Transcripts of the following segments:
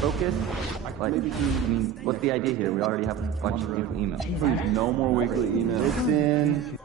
Focus? Like, I mean, what's the idea here? We already have a bunch of weekly emails. Please, no more weekly emails. Listen.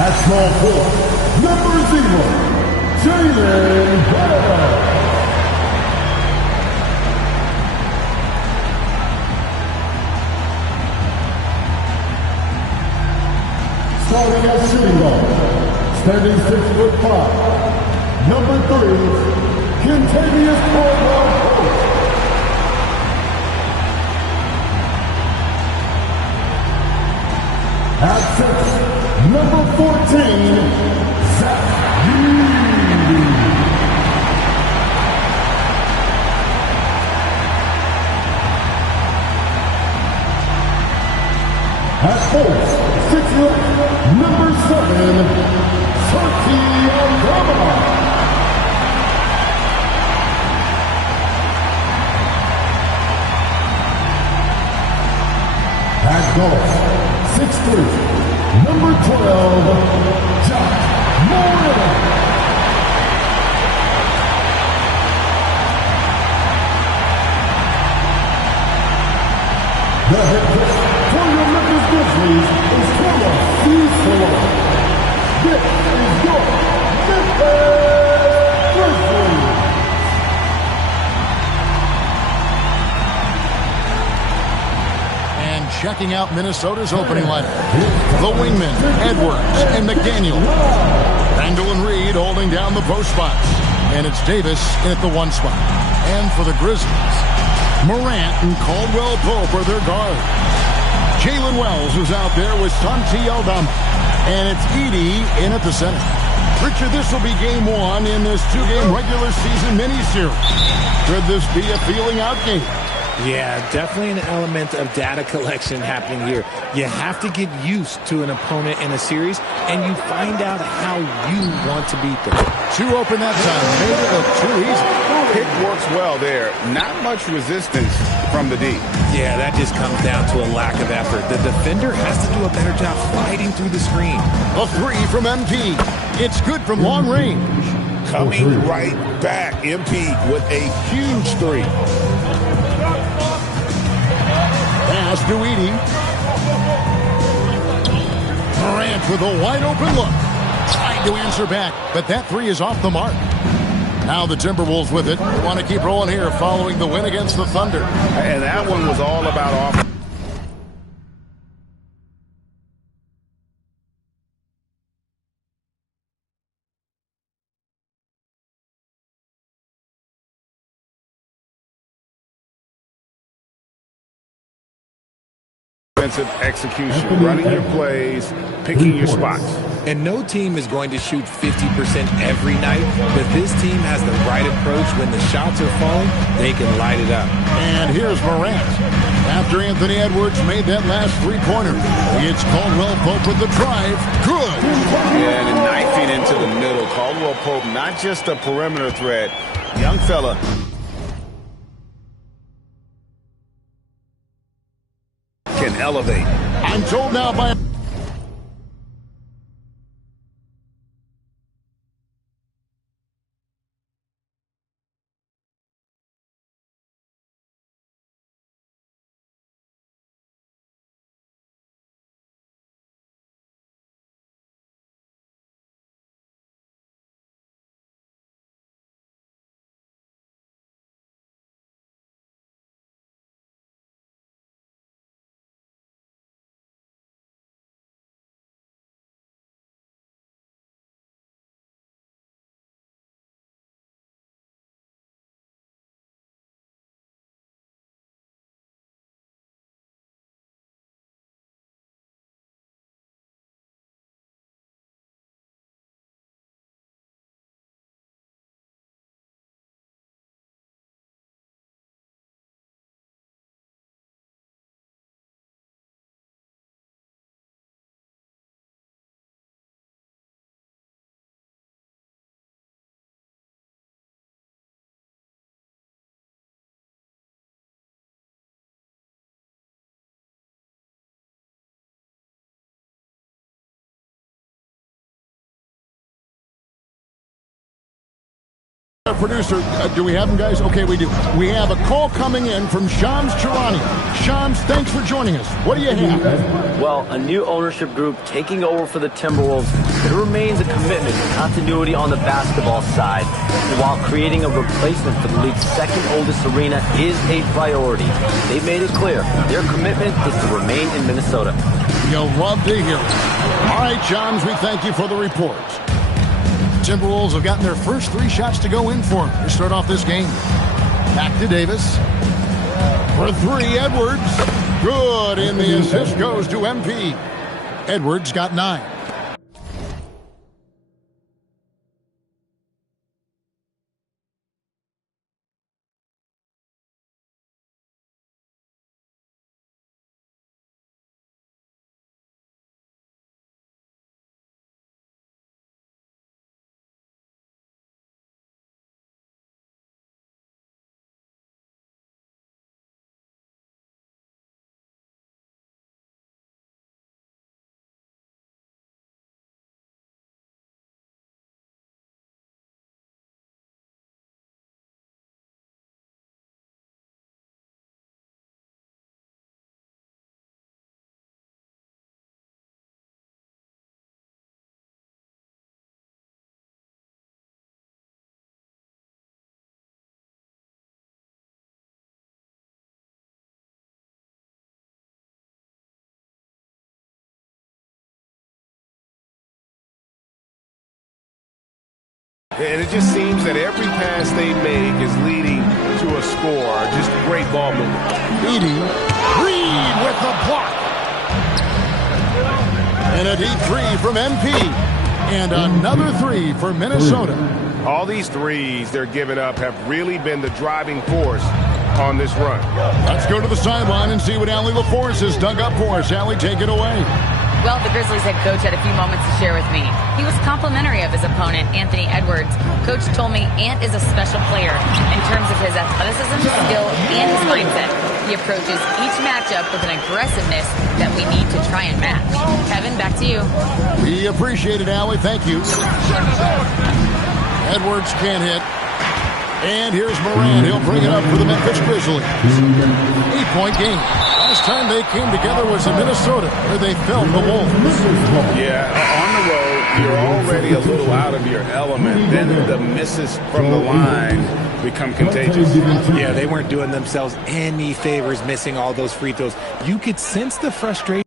At small forward, number 0, Jalen Hall. Starting at shooting guard, standing 6'5", number 3, Kentavious Caldwell-Pope. At 6, number 14, Zach Edey. At 4, 6', number 7, Santi Aldama. At guard, 6'3", number 12, Jack Morant. The head coach for your Memphis Grizzlies is Killer Cecil. This is your Memphis Grizzlies. Checking out Minnesota's opening lineup. The wingmen, Edwards and McDaniel. Randall and Reed holding down the post spots. And it's Davis in at the 1 spot. And for the Grizzlies, Morant and Caldwell-Pope are their guards. Jalen Wells is out there with Santi Aldama. And it's Edey in at the center. Richard, this will be game 1 in this 2-game regular season mini-series. Could this be a feeling out game? Yeah, definitely an element of data collection happening here. You have to get used to an opponent in a series, and you find out how you want to beat them. 2 open that time. Made it look too easy. Pick works well there. Not much resistance from the D. Yeah, that just comes down to a lack of effort. The defender has to do a better job fighting through the screen. A 3 from MP. It's good from long range. Coming right back, MP with a huge 3. Pass to Edey. Morant with a wide open look. Trying to answer back, but that 3 is off the mark. Now the Timberwolves with it. They want to keep rolling here following the win against the Thunder. And that one was all about offense. defensive execution, running your plays, picking your spots. And no team is going to shoot 50% every night, but this team has the right approach. When the shots are falling, they can light it up. And here's Morant. After Anthony Edwards made that last three-pointer, it's Caldwell Pope with the drive. Good. Yeah, and knifing into the middle. Caldwell Pope, not just a perimeter threat. Young fella. Can elevate. I'm told now by... Producer, do we have them, guys? Okay, we do. We have a call coming in from Shams Charania. Shams, thanks for joining us. What do you have? Well, a new ownership group taking over for the Timberwolves. There remains a commitment to continuity on the basketball side, while creating a replacement for the league's second oldest arena is a priority. They've made it clear their commitment is to remain in Minnesota. You'll love to hear it. All right, Shams, we thank you for the report. Timberwolves have gotten their first 3 shots to go in for them to start off this game. Back to Davis. For 3, Edwards. Good, and the assist goes to MP. Edwards got 9. And it just seems that every pass they make is leading to a score. Just great ball movement. Edey. Reed with the block. And a deep 3 from MP. And another 3 for Minnesota. All these threes they're giving up have really been the driving force on this run. Let's go to the sideline and see what Allie LaForce has dug up for us. Allie, take it away. Well, the Grizzlies head coach had a few moments to share with me. He was complimentary of his opponent, Anthony Edwards. Coach told me Ant is a special player in terms of his athleticism, skill, and his mindset. He approaches each matchup with an aggressiveness that we need to try and match. Kevin, back to you. We appreciate it, Allie. Thank you. Edwards can't hit. And here's Morant. He'll bring it up for the Memphis Grizzlies. 8-point game. Last time they came together was in Minnesota, where they filmed the Wolves. Yeah, on the road, you're already a little out of your element. Then the misses from the line become contagious. Yeah, they weren't doing themselves any favors missing all those free throws. You could sense the frustration.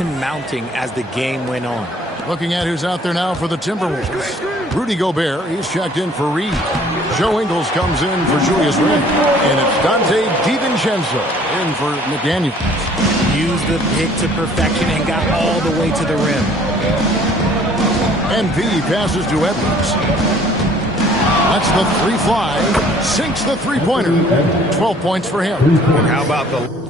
mounting as the game went on. Looking at who's out there now for the Timberwolves. Rudy Gobert, he's checked in for Reed. Joe Ingles comes in for Julius Randle. And it's Dante DiVincenzo in for McDaniel. Used the pick to perfection and got all the way to the rim. And P passes to Edwards. That's the three fly. Sinks the three-pointer. 12 points for him. And how about the...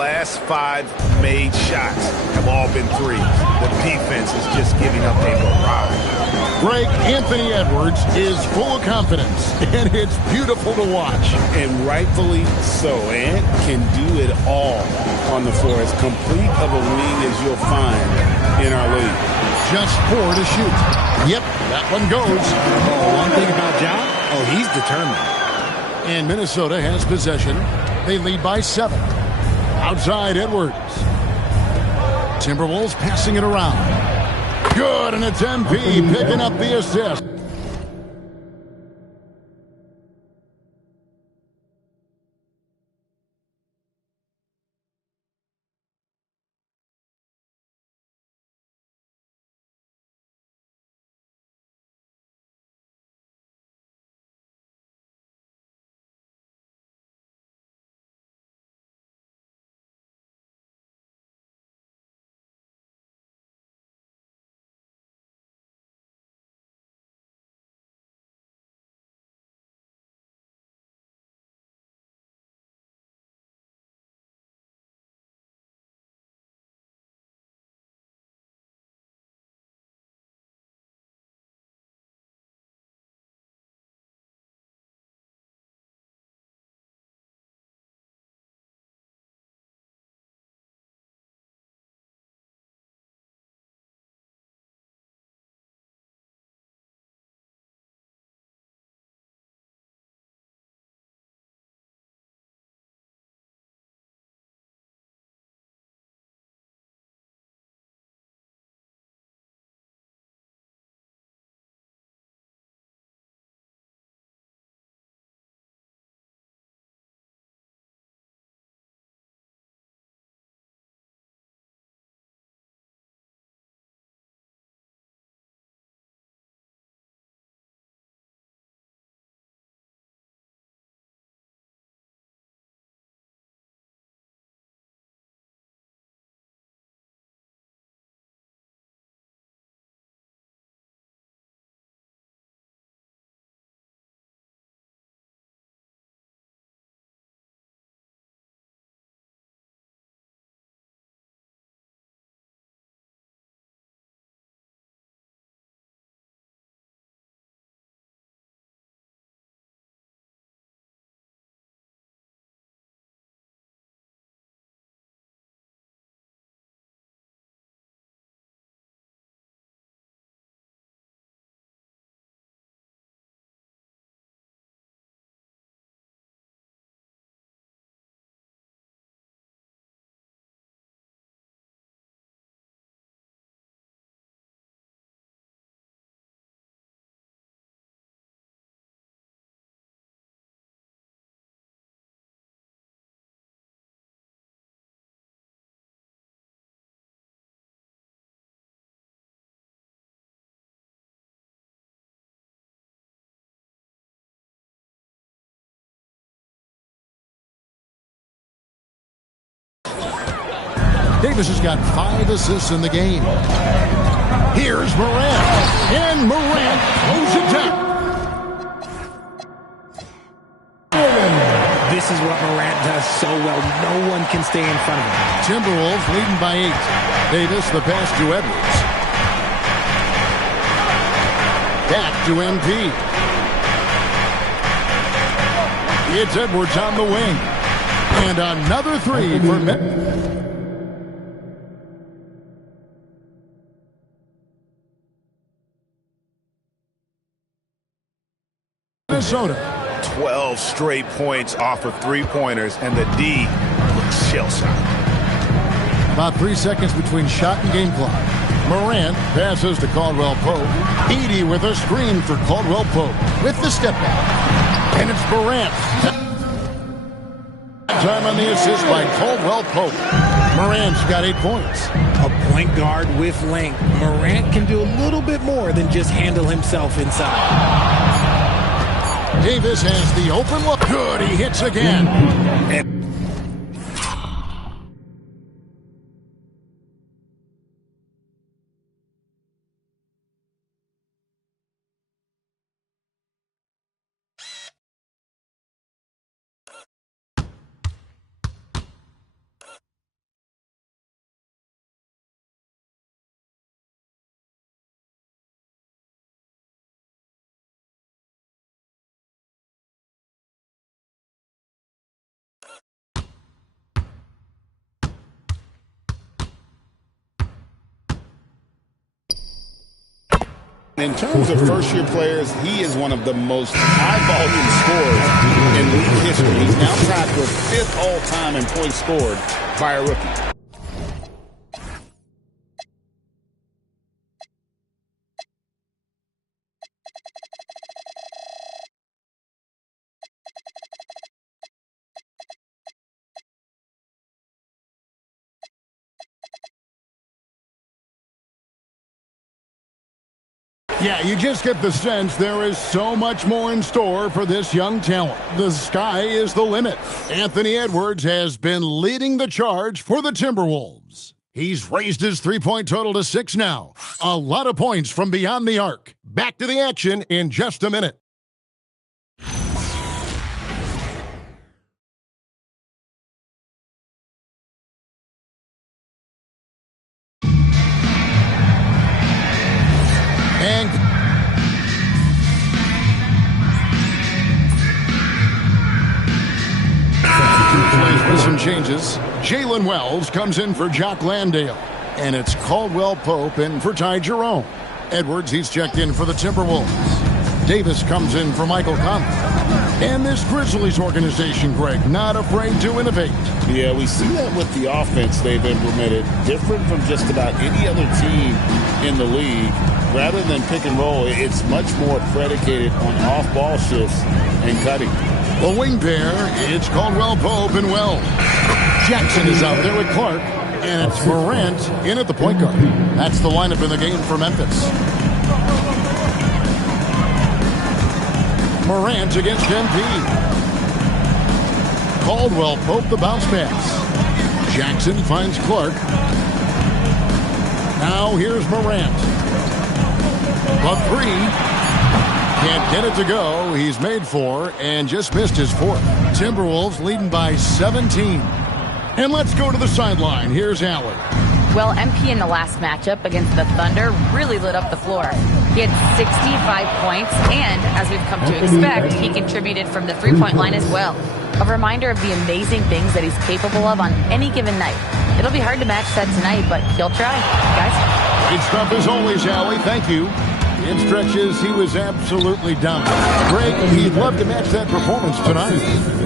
Last 5 made shots have all been threes. The defense is just giving up a barrage. Greg, Anthony Edwards is full of confidence, and it's beautiful to watch. And rightfully so. Ant can do it all on the floor. As complete of a wing as you'll find in our league. Just 4 to shoot. Yep, that one goes. Oh, one thing about Ja, he's determined. And Minnesota has possession. They lead by 7. Outside Edwards. Timberwolves passing it around. Good, and it's MP picking up the assist. Davis has got 5 assists in the game. Here's Morant. And Morant throws it down. This is what Morant does so well. No one can stay in front of him. Timberwolves leading by 8. Davis the pass to Edwards. Back to MP. It's Edwards on the wing. And another 3 for Minnesota. 12 straight points off of 3-pointers, and the D looks shell-shocked. About 3 seconds between shot and game clock. Morant passes to Caldwell Pope. Edey with a screen for Caldwell Pope with the step back. And it's Morant. Time on the assist by Caldwell Pope. Morant's got 8 points. A point guard with length. Morant can do a little bit more than just handle himself inside. Davis has the open look. Good, he hits again. And In terms of first-year players, he is one of the most high-volume scorers in league history. He's now tied for 5th all-time in points scored by a rookie. Yeah, you just get the sense there is so much more in store for this young talent. The sky is the limit. Anthony Edwards has been leading the charge for the Timberwolves. He's raised his three-point total to 6 now. A lot of points from beyond the arc. Back to the action in just a minute. And with some changes, Jalen Wells comes in for Jock Landale. And it's Caldwell Pope in for Ty Jerome. Edwards, he's checked in for the Timberwolves. Davis comes in for Michael Conley. And this Grizzlies organization, Greg, not afraid to innovate. Yeah, we see that with the offense they've implemented. Different from just about any other team in the league. Rather than pick and roll, it's much more predicated on off-ball shifts and cutting. The wing pair, it's Caldwell Pope and Wells. Jackson is out there with Clark, and it's Morant in at the point guard. That's the lineup in the game for Memphis. Morant against MP. Caldwell Pope the bounce pass. Jackson finds Clark. Now here's Morant. The three. Can't get it to go. He's made 4 and just missed his 4th. Timberwolves leading by 17. And let's go to the sideline. Here's Allen. Well, MP in the last matchup against the Thunder really lit up the floor. He had 65 points, and as we've come to expect, he contributed from the three-point line as well. A reminder of the amazing things that he's capable of on any given night. It'll be hard to match that tonight, but he'll try. Guys? Great stuff as always, Allie. Thank you. In stretches, he was absolutely dominant. Greg, he'd love to match that performance tonight.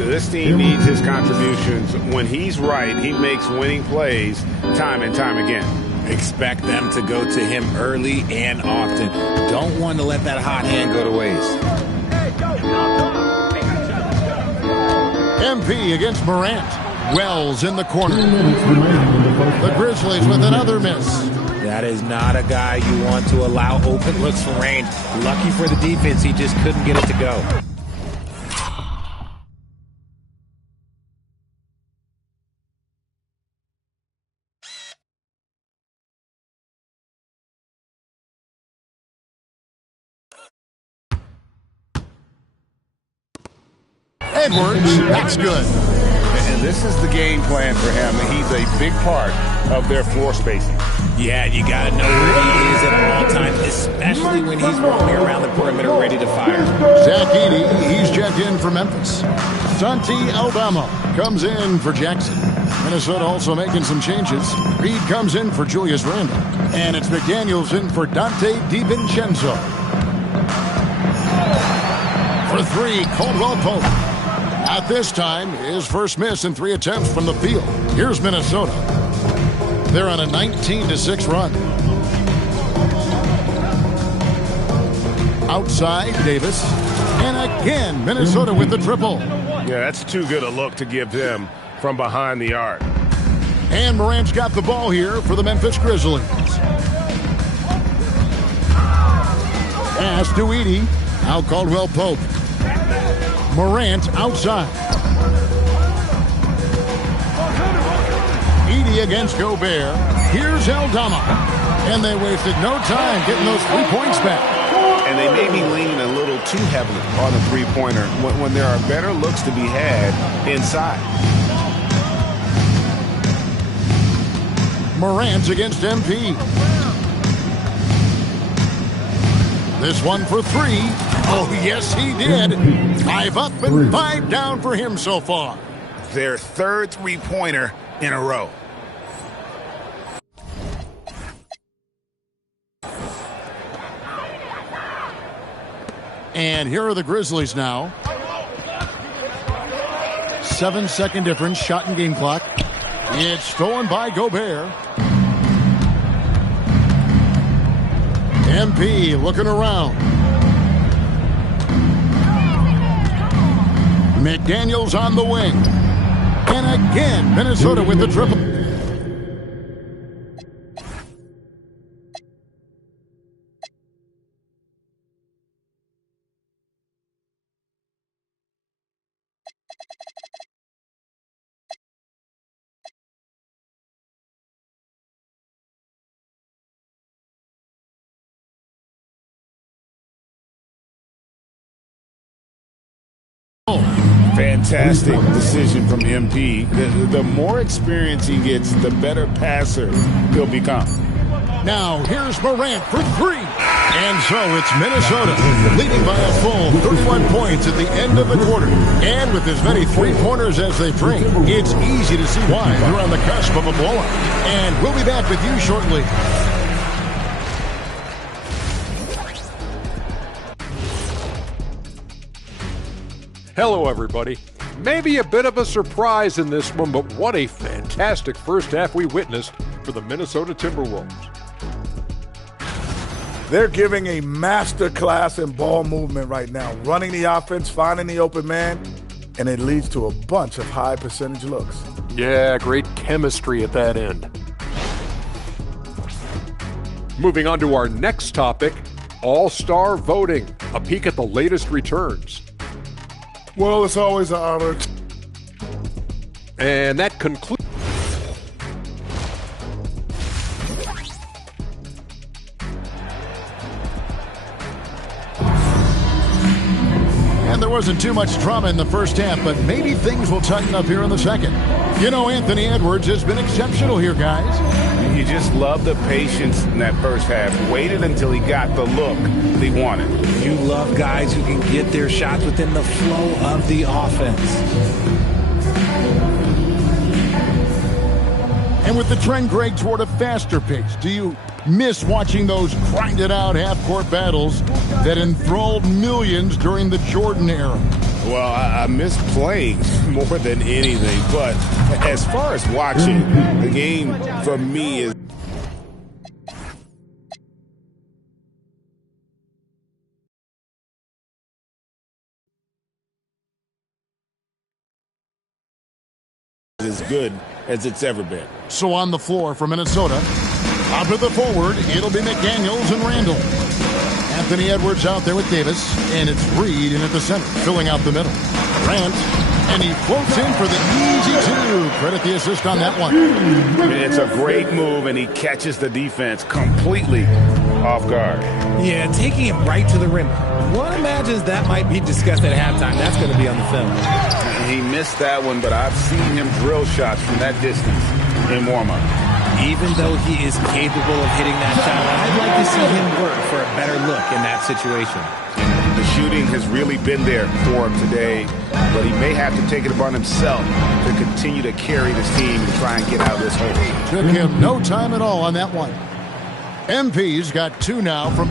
This team needs his contributions. When he's right, he makes winning plays time and time again. Expect them to go to him early and often. Don't want to let that hot hand go to waste. MP against Morant. Wells in the corner. The Grizzlies with another miss. That is not a guy you want to allow open looks from range. Lucky for the defense, he just couldn't get it to go. Edwards, that's good. And this is the game plan for him. He's a big part of their floor spacing. Yeah, you got to know where he is at all times, especially when he's roaming around the perimeter ready to fire. Zach Edey, he's checked in for Memphis. Santi Aldama comes in for Jackson. Minnesota also making some changes. Reed comes in for Julius Randle. And it's McDaniels in for Dante DiVincenzo. For 3, Caldwell Pope. At this time, his first miss in 3 attempts from the field. Here's Minnesota. They're on a 19-6 run. Outside, Davis. And again, Minnesota with the triple. Yeah, that's too good a look to give them from behind the arc. And Morant's got the ball here for the Memphis Grizzlies. Pass to Edey. Now Caldwell Pope. Morant outside. Edey against Gobert. Here's Aldama. And they wasted no time getting those 3 points back. And they may be leaning a little too heavily on the three-pointer when there are better looks to be had inside. Morant against MP. This one for 3. Oh, yes, he did. 5 up and 5 down for him so far. Their third three-pointer in a row. And here are the Grizzlies now. 7-second difference, shot and game clock. It's stolen by Gobert. MP looking around. McDaniels on the wing. And again, Minnesota with the triple. Fantastic decision from MP. The more experience he gets, the better passer he'll become. Now, here's Morant for three. And so it's Minnesota leading by a full 31 points at the end of the quarter. And with as many three-pointers as they bring, it's easy to see why they're on the cusp of a blowout. And we'll be back with you shortly. Hello, everybody. Maybe a bit of a surprise in this one, but what a fantastic first half we witnessed for the Minnesota Timberwolves. They're giving a master class in ball movement right now, running the offense, finding the open man, and it leads to a bunch of high percentage looks. Yeah, great chemistry at that end. Moving on to our next topic, All-Star voting, a peek at the latest returns. Well, it's always an honor. And that concludes. And there wasn't too much drama in the first half, but maybe things will tighten up here in the second. You know, Anthony Edwards has been exceptional here, guys. You just love the patience in that first half. Waited until he got the look he wanted. You love guys who can get their shots within the flow of the offense. And with the trend, Greg, toward a faster pace, do you miss watching those grinded-out half-court battles that enthralled millions during the Jordan era? Well, I miss playing more than anything, but as far as watching, the game for me is as good as it's ever been. So on the floor for Minnesota, out to the forward, it'll be McDaniels and Randall. Anthony Edwards out there with Davis, and it's Reed in at the center, filling out the middle. Grant, and he floats in for the easy two. Credit the assist on that one. It's a great move, and he catches the defense completely off guard. Yeah, taking him right to the rim. One imagines that might be discussed at halftime. That's going to be on the film. He missed that one, but I've seen him drill shots from that distance in warm-up. Even though he is capable of hitting that shot, I'd like to see him work for a better look in that situation. The shooting has really been there for him today, but he may have to take it upon himself to continue to carry this team and try and get out of this hole. Took him no time at all on that one. MP's got two now from...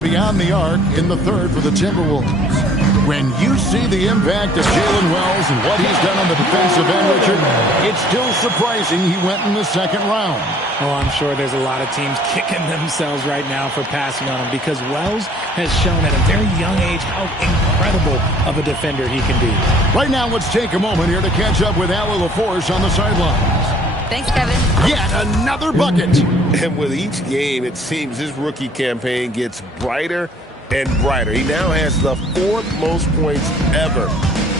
beyond the arc in the third for the Timberwolves. When you see the impact of Jalen Wells and what he's done on the defensive end, Richard, it's still surprising he went in the second round. Oh, I'm sure there's a lot of teams kicking themselves right now for passing on him because Wells has shown at a very young age how incredible of a defender he can be. Right now, let's take a moment here to catch up with Allie LaForce on the sidelines. Thanks, Kevin. Yet another bucket. And with each game, it seems his rookie campaign gets brighter and brighter. He now has the 4th most points ever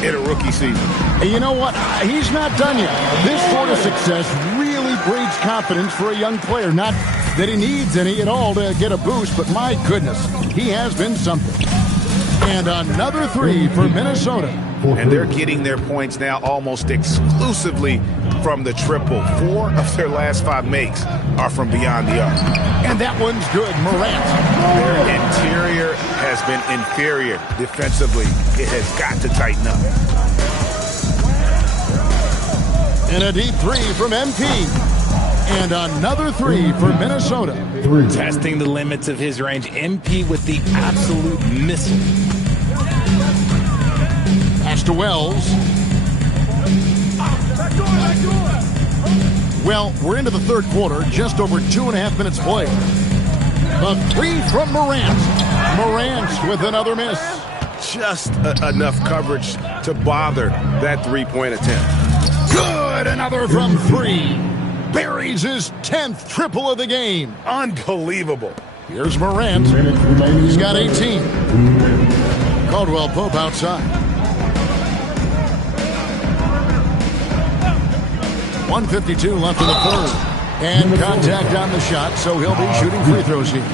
in a rookie season. And you know what? He's not done yet. This sort of success really breeds confidence for a young player. Not that he needs any at all to get a boost, but my goodness, he has been something. And another 3 for Minnesota. And they're getting their points now almost exclusively from the triple. 4 of their last 5 makes are from beyond the arc. And that one's good, Morant. Their interior has been inferior defensively. It has got to tighten up. And a deep 3 from MP. And another 3 for Minnesota. Testing the limits of his range. MP with the absolute missile. Pass to Wells. Well, we're into the third quarter, just over 2.5 minutes played. The 3 from Morant. Morant with another miss. Just enough coverage to bother that 3-point attempt. Good, another from 3. Buries his 10th triple of the game. Unbelievable. Here's Morant. He's got 18. Caldwell Pope outside. 1:52 left in the third. And contact on the shot, so he'll be shooting free throws here.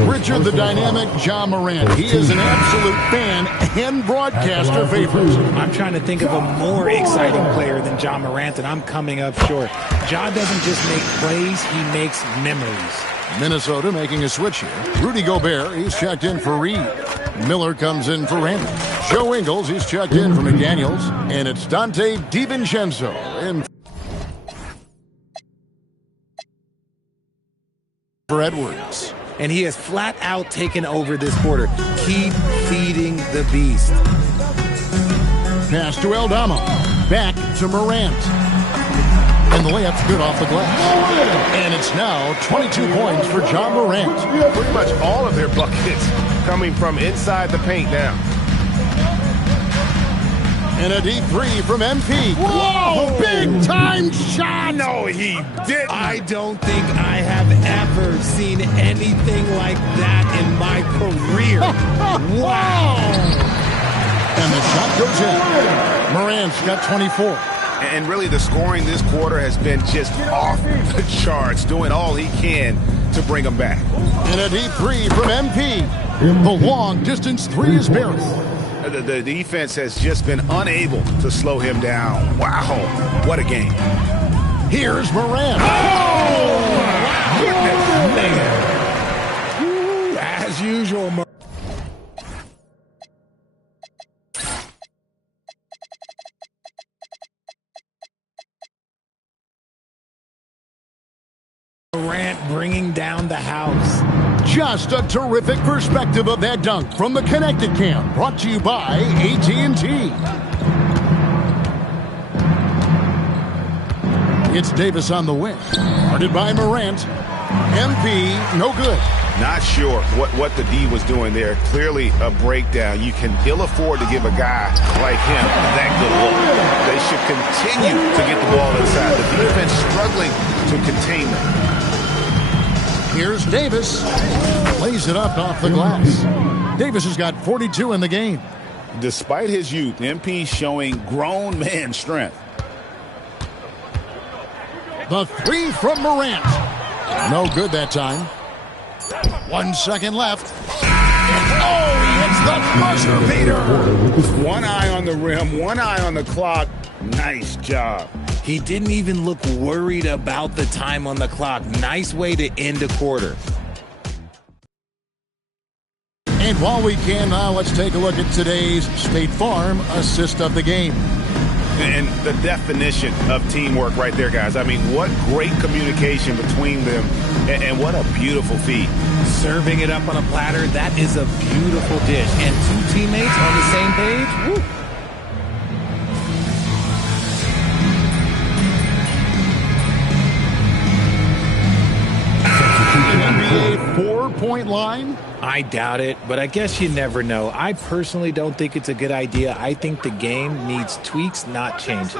Richard, the dynamic Ja Morant. He is an absolute fan and broadcaster favorite. I'm trying to think of a more exciting player than Ja Morant, and I'm coming up short. Ja doesn't just make plays, he makes memories. Minnesota making a switch here. Rudy Gobert, he's checked in for Reed. Miller comes in for Randall. Joe Ingles, he's checked in for McDaniels. And it's Dante DiVincenzo in for Edwards. And he has flat out taken over this quarter. Keep feeding the beast. Pass to Aldama. Back to Morant. And the layup's good off the glass. And it's now 22 points for Ja Morant. Pretty much all of their buckets coming from inside the paint now. And a deep 3 from MP. Whoa! Big time shot! No, he didn't. I don't think I have ever seen anything like that in my career. Wow! And the shot goes in. Morant's got 24. And really the scoring this quarter has been just off the charts, doing all he can to bring them back. And a deep 3 from MP. The long distance 3 is buried. The defense has just been unable to slow him down. Wow, what a game. Here's Morant. Oh, goodness, man. Ooh, as usual, Morant bringing down the house. Just a terrific perspective of that dunk from the Connected Cam, brought to you by AT&T. It's Davis on the wing, guarded by Morant. MP, no good. Not sure what the D was doing there. Clearly a breakdown. You can ill afford to give a guy like him that good look. They should continue to get the ball inside. The defense struggling to contain them. Here's Davis. Plays it up off the glass. Davis has got 42 in the game. Despite his youth, MP showing grown man strength. The 3 from Morant. No good that time. 1 second left. Oh, he hits the buzzer beater. One eye on the rim, one eye on the clock. Nice job. He didn't even look worried about the time on the clock. Nice way to end a quarter. And while we can now, let's take a look at today's State Farm assist of the game. And the definition of teamwork right there, guys. I mean, what great communication between them, and what a beautiful feat. Serving it up on a platter, that is a beautiful dish. And two teammates on the same page, woo. NBA 4-point line? I doubt it, but I guess you never know. I personally don't think it's a good idea. I think the game needs tweaks, not changes.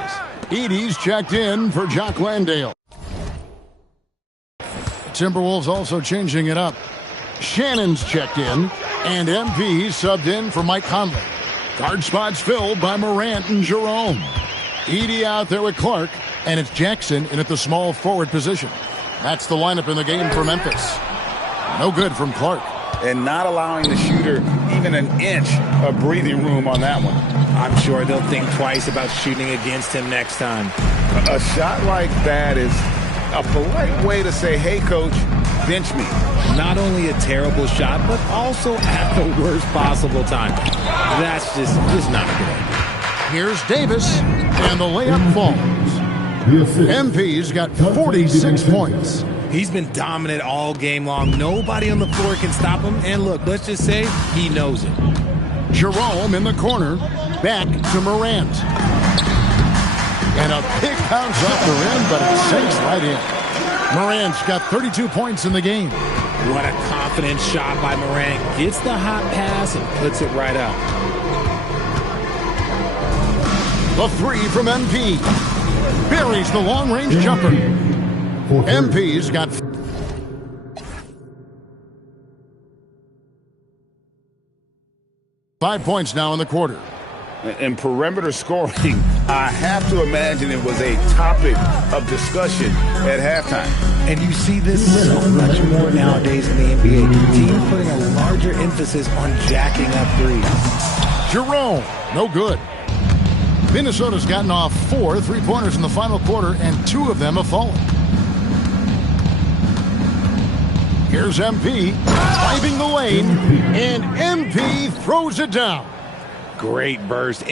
Edey's checked in for Jock Landale. Timberwolves also changing it up. Shannon's checked in, and MP subbed in for Mike Conley. Guard spots filled by Morant and Jerome. Edey out there with Clark, and it's Jackson in at the small forward position. That's the lineup in the game for Memphis. No good from Clark. And not allowing the shooter even an inch of breathing room on that one. I'm sure they'll think twice about shooting against him next time. A shot like that is a polite way to say, hey, coach, bench me. Not only a terrible shot, but also at the worst possible time. That's just not a good idea. Here's Davis, and the layup falls. MP's got 46 points. He's been dominant all game long. Nobody on the floor can stop him. And look, let's just say he knows it. Jerome in the corner. Back to Morant. And a big bounce off the rim, but it sinks right in. Morant's got 32 points in the game. What a confident shot by Morant. Gets the hot pass and puts it right up. The three from MP. Buries the long-range jumper. MP's got 5 points now in the quarter. And perimeter scoring, I have to imagine it was a topic of discussion at halftime. And you see this so much more nowadays in the NBA. Teams putting a larger emphasis on jacking up threes. Jerome, no good. Minnesota's gotten off 4 3-pointers in the final quarter, and 2 of them have fallen. Here's MP, driving the lane, and MP throws it down. Great burst.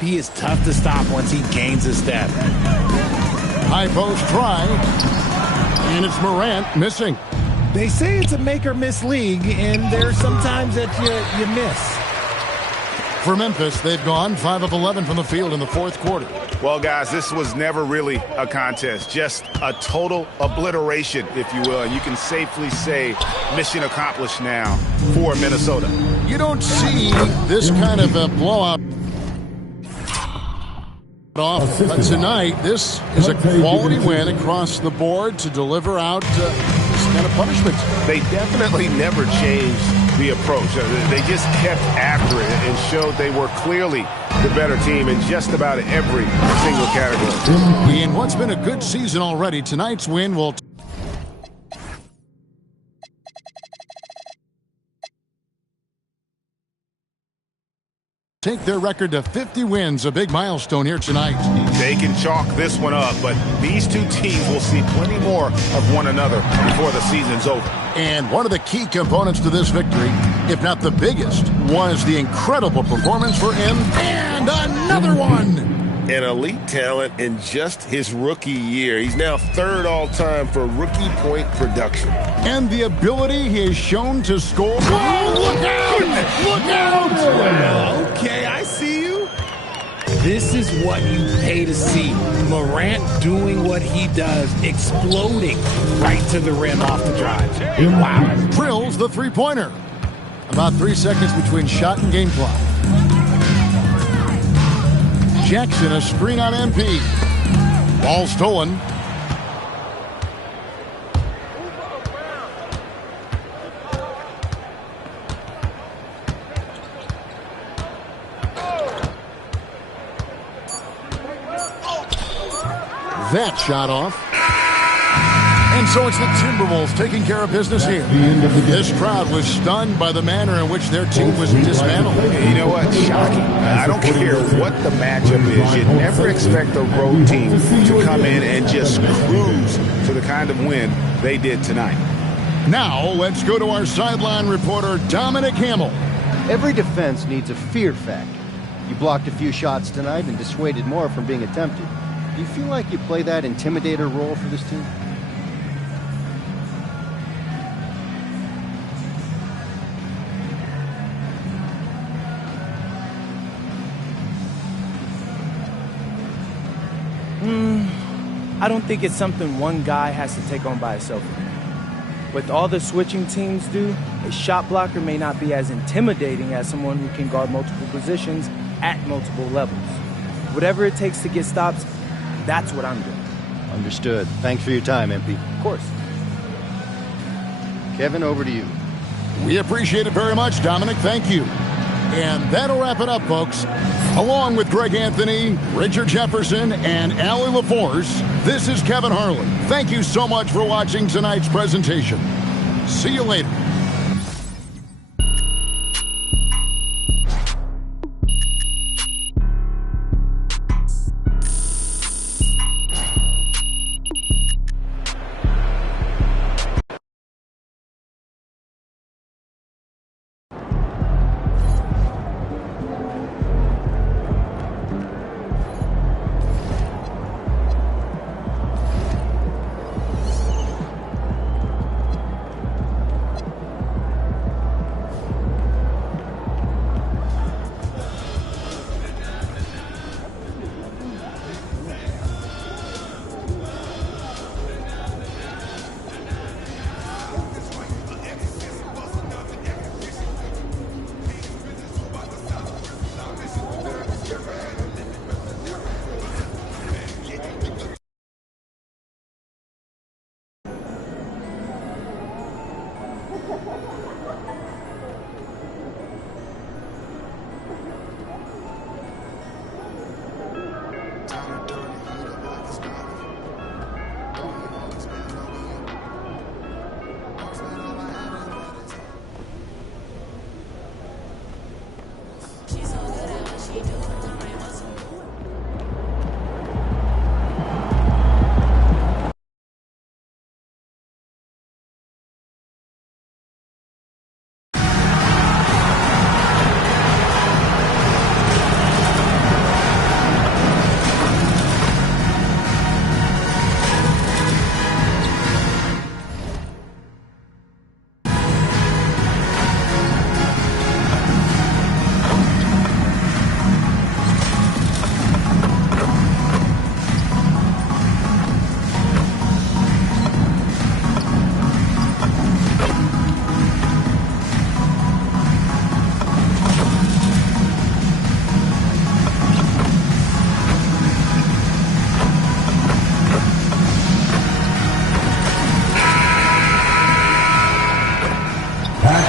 He is tough to stop once he gains a step. High post try, and it's Morant missing. They say it's a make-or-miss league, and there's sometimes that you miss. For Memphis, they've gone 5 of 11 from the field in the fourth quarter. Well, guys, this was never really a contest, just a total obliteration, if you will. And you can safely say mission accomplished now for Minnesota. You don't see this kind of a blowout off, but tonight this is a quality win across the board to deliver out this kind of punishment. They definitely never changed the approach. They just kept after it and showed they were clearly the better team in just about every single category. In what's been a good season already, tonight's win will take their record to 50 wins, a big milestone here tonight. They can chalk this one up, but these two teams will see plenty more of one another before the season's over. And one of the key components to this victory, if not the biggest, was the incredible performance for him. And another one! An elite talent in just his rookie year. He's now 3rd all-time for rookie point production. And the ability he has shown to score. Oh, look out! Look out! Okay, I see you. This is what you pay to see. Morant doing what he does, exploding right to the rim off the drive. Wow. Drills the three-pointer. About 3 seconds between shot and game clock. Jackson, a screen on MP. Ball stolen. That shot off. And so it's the Timberwolves taking care of business here. This crowd was stunned by the manner in which their team was dismantled. You know what? Shocking. I don't care what the matchup is. You never expect a road team to come in and just cruise to the kind of win they did tonight. Now, let's go to our sideline reporter, Dominic Hamill. Every defense needs a fear factor. You blocked a few shots tonight and dissuaded more from being attempted. Do you feel like you play that intimidator role for this team? I don't think it's something one guy has to take on by himself. With all the switching teams do, a shot blocker may not be as intimidating as someone who can guard multiple positions at multiple levels. Whatever it takes to get stops, that's what I'm doing. Understood. Thanks for your time, MP. Of course. Kevin, over to you. We appreciate it very much, Dominic. Thank you. And that'll wrap it up, folks. Along with Greg Anthony, Richard Jefferson, and Allie LaForce, this is Kevin Harlan. Thank you so much for watching tonight's presentation. See you later.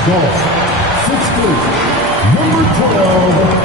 Golf, 6'3", number 12,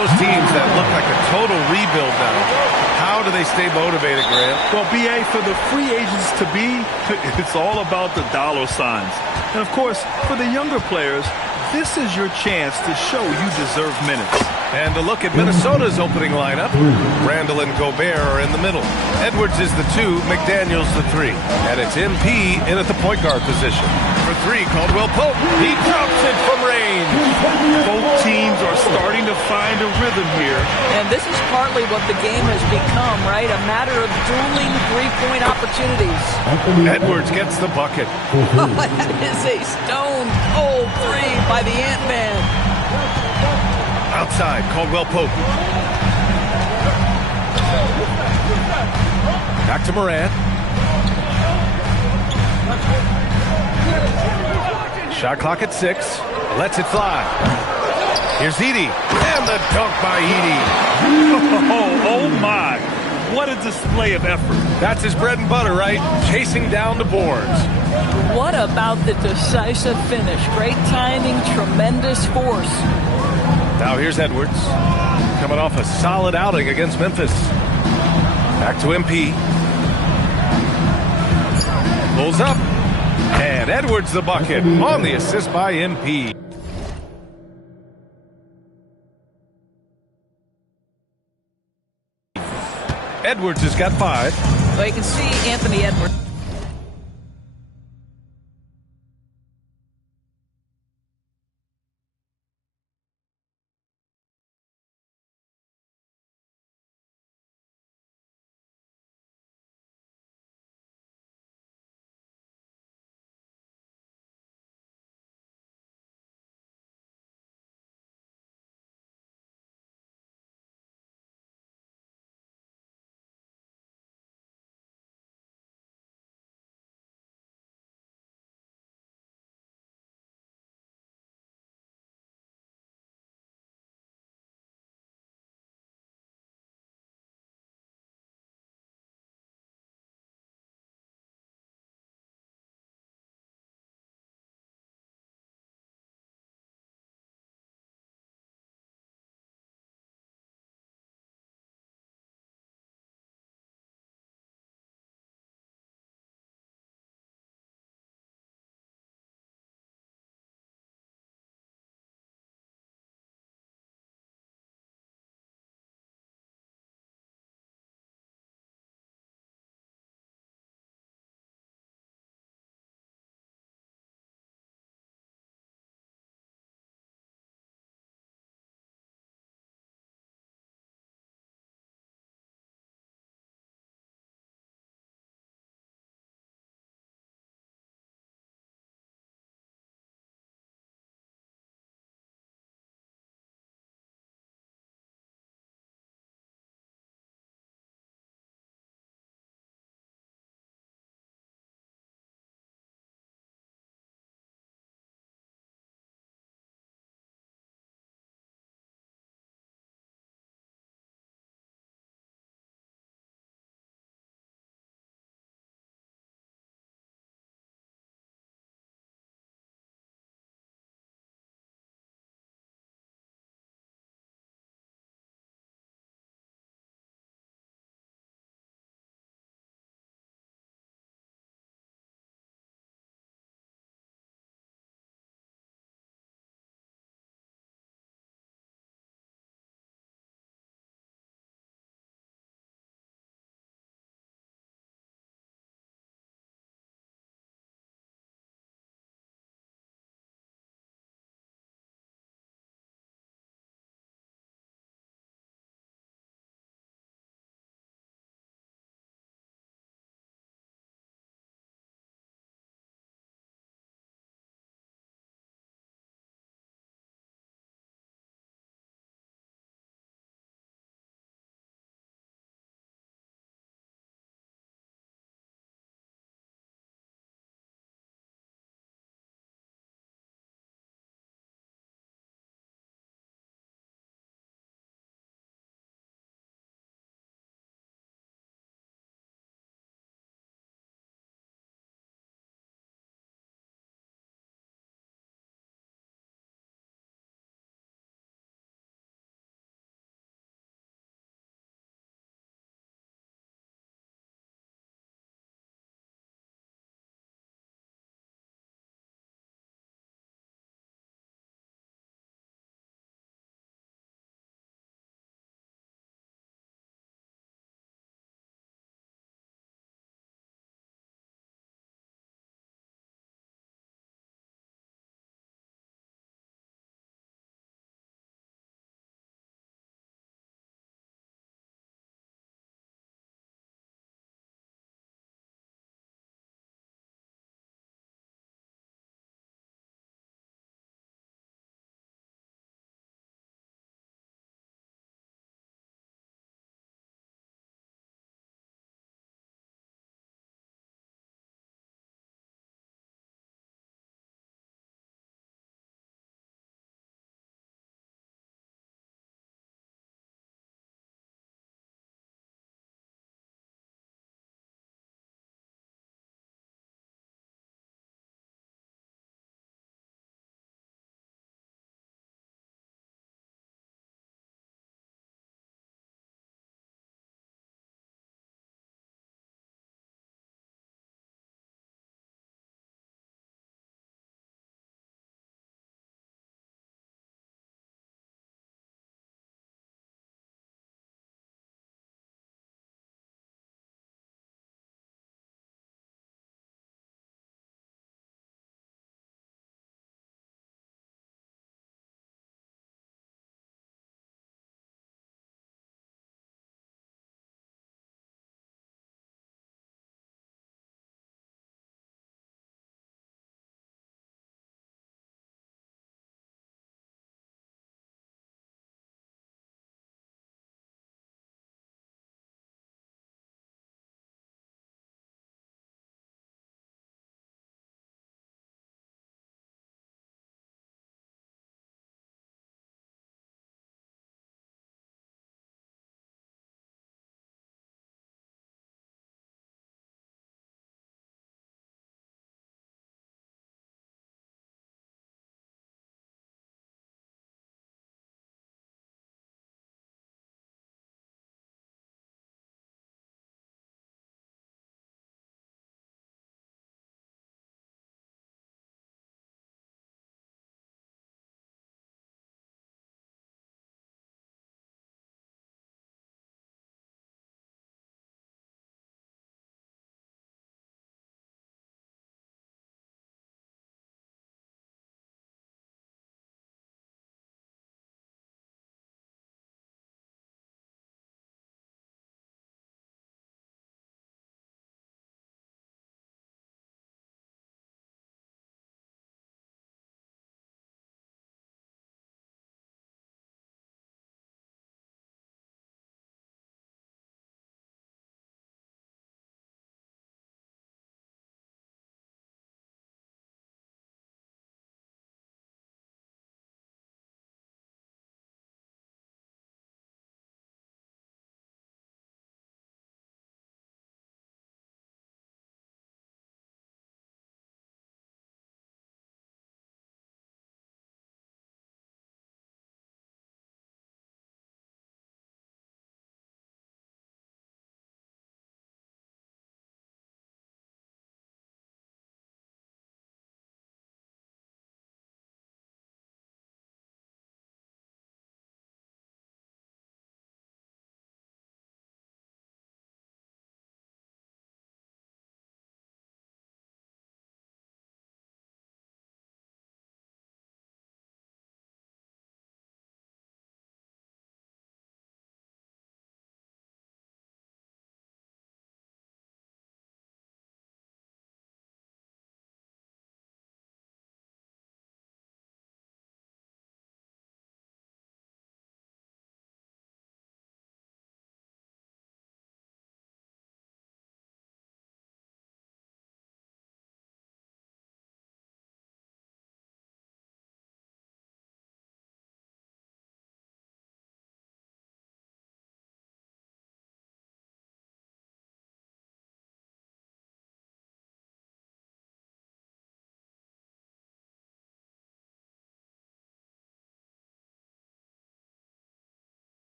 those teams that look like a total rebuild now, how do they stay motivated, Grant? Well, BA, for the free agents to be, it's all about the dollar signs. And, of course, for the younger players, this is your chance to show you deserve minutes. And a look at Minnesota's opening lineup. Randall and Gobert are in the middle. Edwards is the 2, McDaniels the 3. And it's MP in at the point guard position. For 3, Caldwell Pope. He drops it from range. Both teams are starting to find a rhythm here. And this is partly what the game has become, right? A matter of dueling three-point opportunities. Edwards gets the bucket. Oh, that is a stone-cold three by the Ant-Man. Outside, Caldwell Pope. Back to Morant. Shot clock at 6. Lets it fly. Here's Edey. And the dunk by Edey. Oh my. What a display of effort. That's his bread and butter, right? Chasing down the boards. What about the decisive finish? Great timing, tremendous force. Now here's Edwards, coming off a solid outing against Memphis. Back to MP. Pulls up, and Edwards the bucket on the assist by MP. Edwards has got 5. Well, you can see Anthony Edwards.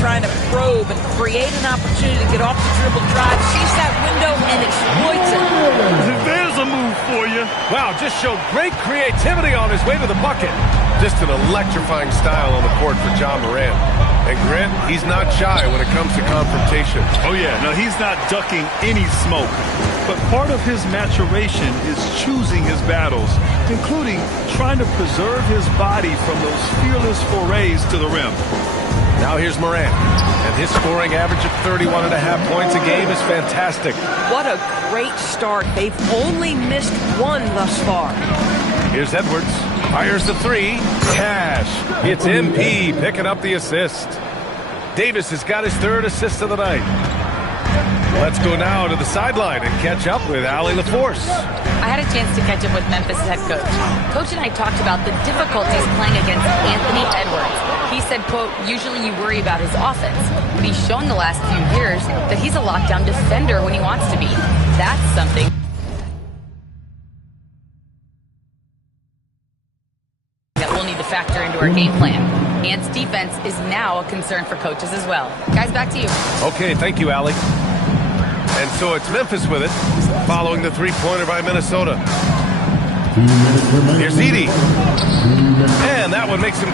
trying to probe and create an opportunity to get off the dribble drive, sees that window and exploits it. There's a move for you. Wow, just showed great creativity on his way to the bucket. Just an electrifying style on the court for John Morant. And Grant, he's not shy when it comes to confrontation. Oh yeah, no, he's not ducking any smoke. But part of his maturation is choosing his battles, including trying to preserve his body from those fearless forays to the rim. Now here's Morant, and his scoring average of 31.5 points a game is fantastic. What a great start. They've only missed one thus far. Here's Edwards. Fires the three. Cash. It's MP picking up the assist. Davis has got his third assist of the night. Let's go now to the sideline and catch up with Allie LaForce. I had a chance to catch up with Memphis head coach. Coach and I talked about the difficulties playing against Anthony Edwards. He said, quote, usually you worry about his offense, but he's shown the last few years that he's a lockdown defender when he wants to be. That's something that we'll need to factor into our game plan. Ants defense is now a concern for coaches as well. Guys, back to you. Okay, thank you, Allie. And so it's Memphis with it, following the three-pointer by Minnesota. Here's Edey. And that one makes him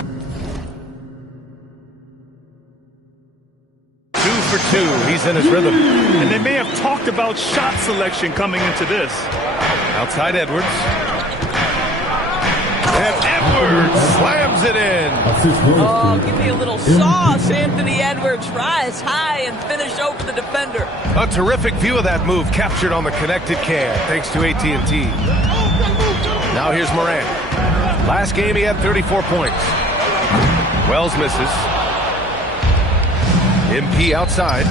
2 for 2. He's in his rhythm. And they may have talked about shot selection coming into this. Outside Edwards. And Edwards slams it in. Oh, give me a little sauce. Anthony Edwards rise high and finish over the defender. A terrific view of that move captured on the connected cam, thanks to AT&T. Now here's Morant. Last game he had 34 points. Wells misses. MP outside.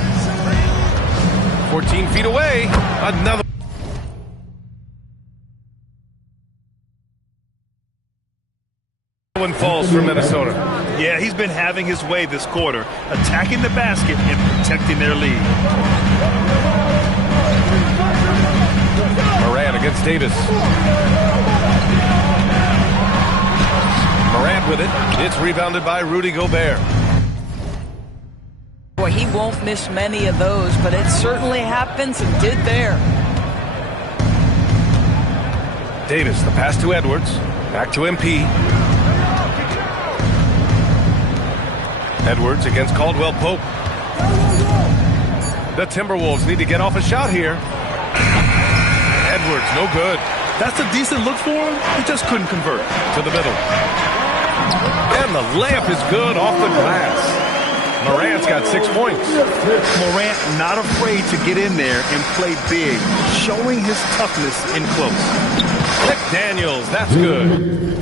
14 feet away. Another. One falls for Minnesota. Yeah, he's been having his way this quarter, attacking the basket and protecting their lead. Morant against Davis. Morant with it. It's rebounded by Rudy Gobert. Boy, he won't miss many of those, but it certainly happens and did there. Davis, the pass to Edwards. Back to MP. Edwards against Caldwell Pope. The Timberwolves need to get off a shot here. Edwards, no good. That's a decent look for him. He just couldn't convert. To the middle. And the layup is good off the glass. Morant's got 6 points. Morant not afraid to get in there and play big, showing his toughness in close. McDaniels, that's good.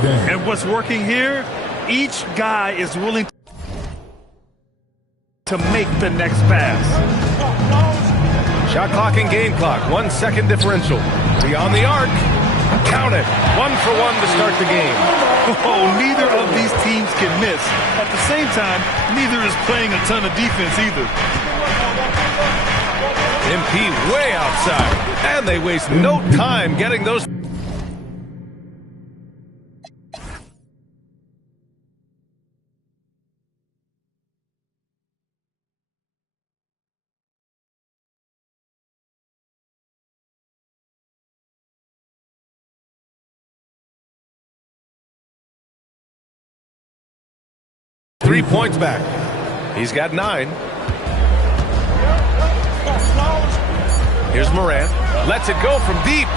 And what's working here, each guy is willing to make the next pass. Shot clock and game clock, 1 second differential. Beyond the arc, count it. 1 for 1 to start the game. Oh, neither of these teams can miss. At the same time, neither is playing a ton of defense either. MP way outside, and they waste no time getting those. Three points back. He's got 9. Here's Morant. Lets it go from deep.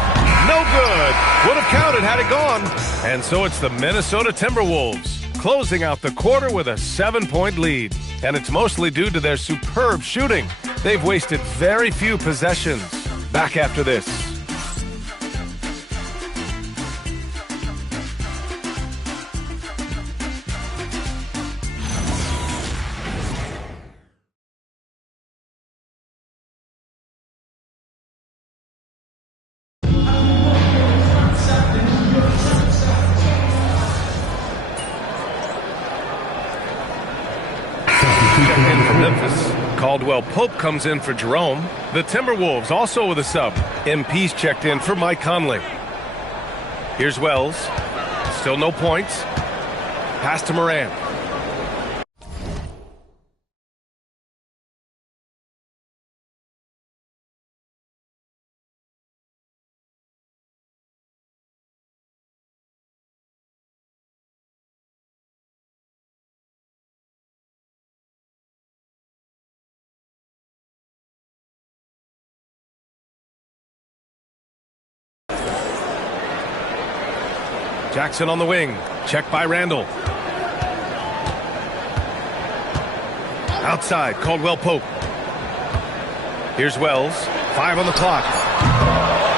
No good. Would have counted had it gone. And so it's the Minnesota Timberwolves closing out the quarter with a 7-point lead. And it's mostly due to their superb shooting. They've wasted very few possessions. Back after this. Caldwell Pope comes in for Jerome. The Timberwolves also with a sub. MP's checked in for Mike Conley. Here's Wells. Still no points. Pass to Morant. Jackson on the wing. Check by Randall. Outside, Caldwell Pope. Here's Wells. 5 on the clock.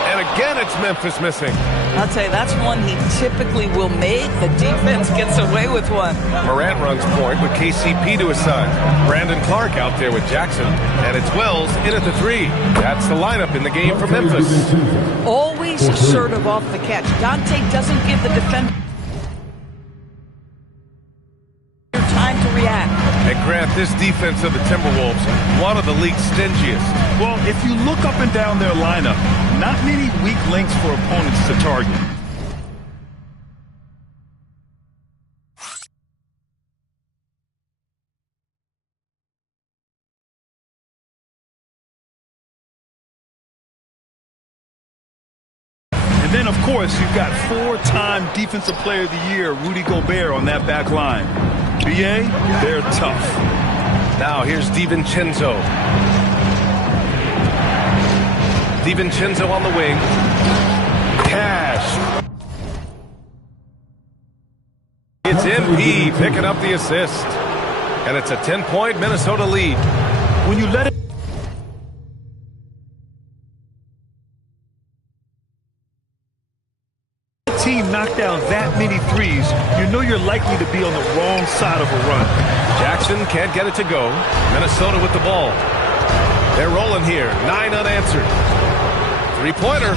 And again, it's Memphis missing. I'll tell you, that's one he typically will make. The defense gets away with one. Morant runs point with KCP to his side. Brandon Clark out there with Jackson. And it's Wells in at the 3. That's the lineup in the game for Memphis. Always assertive off the catch. Dante doesn't give the defender time to react. And Grant, this defense of the Timberwolves, one of the league's stingiest. Well, if you look up and down their lineup, not many weak links for opponents to target. And then, of course, you've got 4-time Defensive Player of the Year, Rudy Gobert, on that back line. BA, they're tough. Now here's DiVincenzo. DiVincenzo on the wing. Cash. It's MP picking up the assist. And it's a 10-point Minnesota lead. When you let it team knock down that many threes, you know you're likely to be on the wrong side of a run. Jackson can't get it to go. Minnesota with the ball. They're rolling here. 9 unanswered. Three-pointer.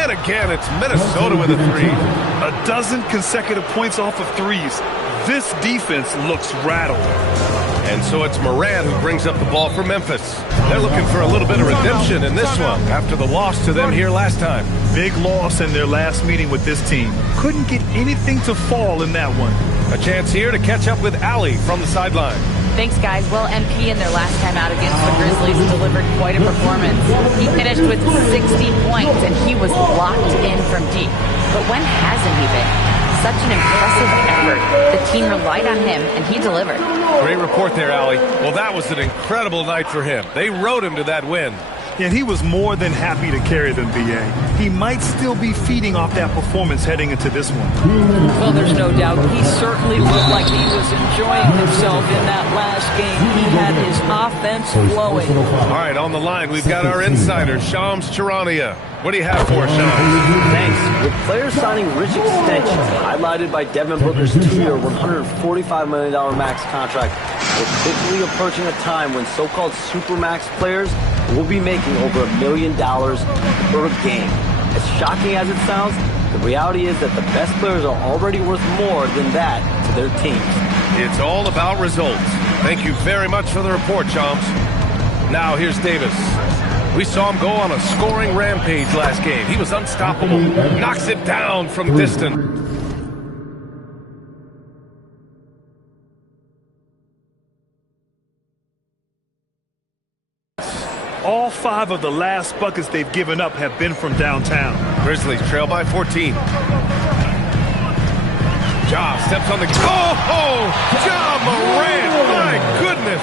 And again, it's Minnesota with a 3. A dozen consecutive points off of threes. This defense looks rattled. And so it's Morant who brings up the ball for Memphis. They're looking for a little bit of redemption in this one after the loss to them here last time. Big loss in their last meeting with this team. Couldn't get anything to fall in that one. A chance here to catch up with Allie from the sideline. Thanks, guys. Well, MP in their last time out against the Grizzlies delivered quite a performance. He finished with 60 points, and he was locked in from deep. But when hasn't he been? Such an impressive effort. The team relied on him, and he delivered. Great report there, Allie. Well, that was an incredible night for him. They rode him to that win. And he was more than happy to carry them, BA. He might still be feeding off that performance heading into this one. Well, there's no doubt. He certainly looked like he was enjoying himself in that last game. He had his offense flowing. All right, on the line, we've got our insider, Shams Charania. What do you have for us, Shams? Thanks. With players signing rich extensions, highlighted by Devin Booker's 2-year, $145 million max contract, we're quickly approaching a time when so-called supermax players will be making over $1 million per game. As shocking as it sounds, the reality is that the best players are already worth more than that to their teams. It's all about results. Thank you very much for the report, Shams. Now here's Davis. We saw him go on a scoring rampage last game. He was unstoppable. Knocks it down from distance. All 5 of the last buckets they've given up have been from downtown. Grizzlies trail by 14. Ja steps on the... Oh! Ja Morant! My goodness!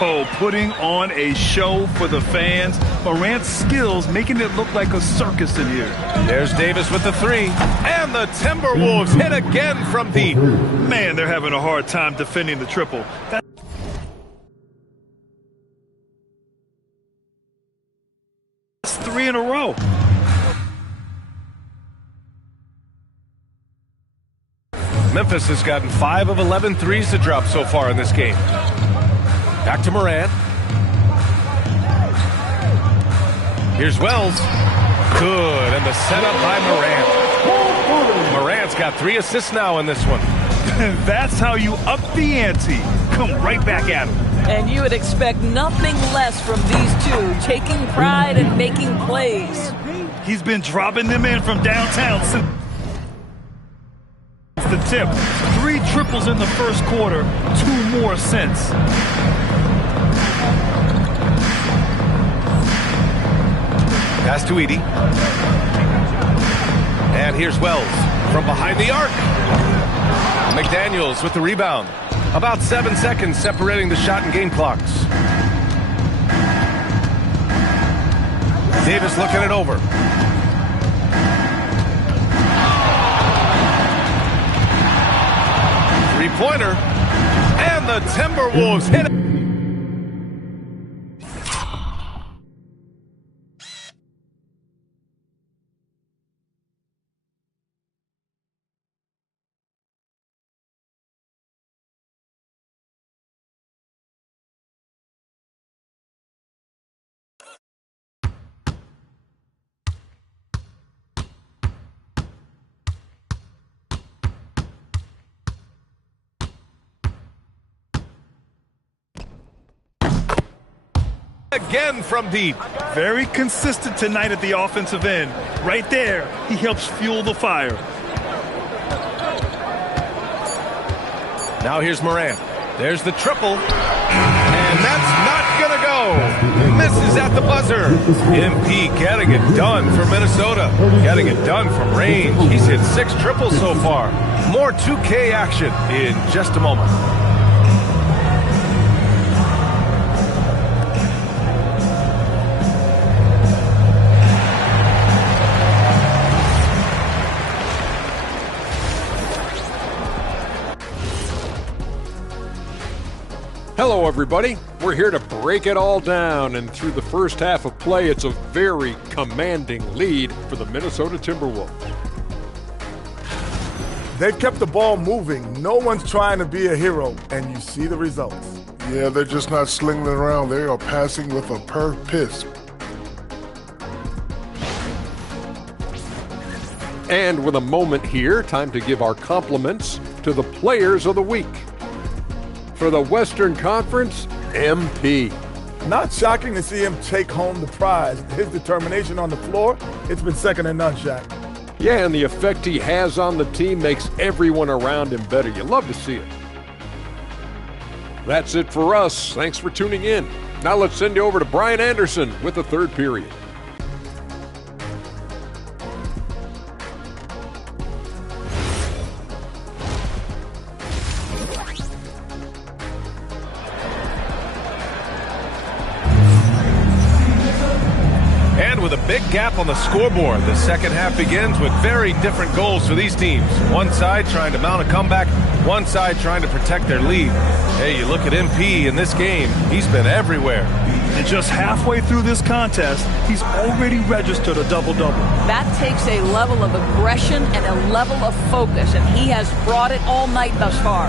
Oh, putting on a show for the fans. Morant's skills making it look like a circus in here. There's Davis with the 3. And the Timberwolves hit again from deep. Man, they're having a hard time defending the triple. That's 3 in a row. Memphis has gotten 5 of 11 threes to drop so far in this game. Back to Morant. Here's Wells. Good, and the setup by Morant. Morant's got 3 assists now in this one. That's how you up the ante. Come right back at him. And you would expect nothing less from these two, taking pride and making plays. He's been dropping them in from downtown since the tip. 3 triples in the first quarter, 2 more since. Pass to Edey. And here's Wells from behind the arc. McDaniels with the rebound. About 7 seconds separating the shot and game clocks. Davis looking it over. Three-pointer. And the Timberwolves hit it. Again from deep. Very consistent tonight at the offensive end. Right there, he helps fuel the fire. Now here's Morant. There's the triple. And that's not going to go. Misses at the buzzer. MP getting it done for Minnesota. Getting it done from range. He's hit 6 triples so far. More 2K action in just a moment. Hello, everybody. We're here to break it all down, and through the first half of play, it's a very commanding lead for the Minnesota Timberwolves. They've kept the ball moving. No one's trying to be a hero, and you see the results. Yeah, they're just not slinging it around. They are passing with a purpose. And with a moment here, time to give our compliments to the players of the week. For the Western Conference, MP. Not shocking to see him take home the prize. His determination on the floor, it's been second to none, Shaq. Yeah, and the effect he has on the team makes everyone around him better. You love to see it. That's it for us. Thanks for tuning in. Now let's send you over to Brian Anderson with the third period. With a big gap on the scoreboard, the second half begins with very different goals for these teams. One side trying to mount a comeback, one side trying to protect their lead. Hey, you look at MP in this game, he's been everywhere. And just halfway through this contest, he's already registered a double-double. That takes a level of aggression and a level of focus, and he has brought it all night thus far.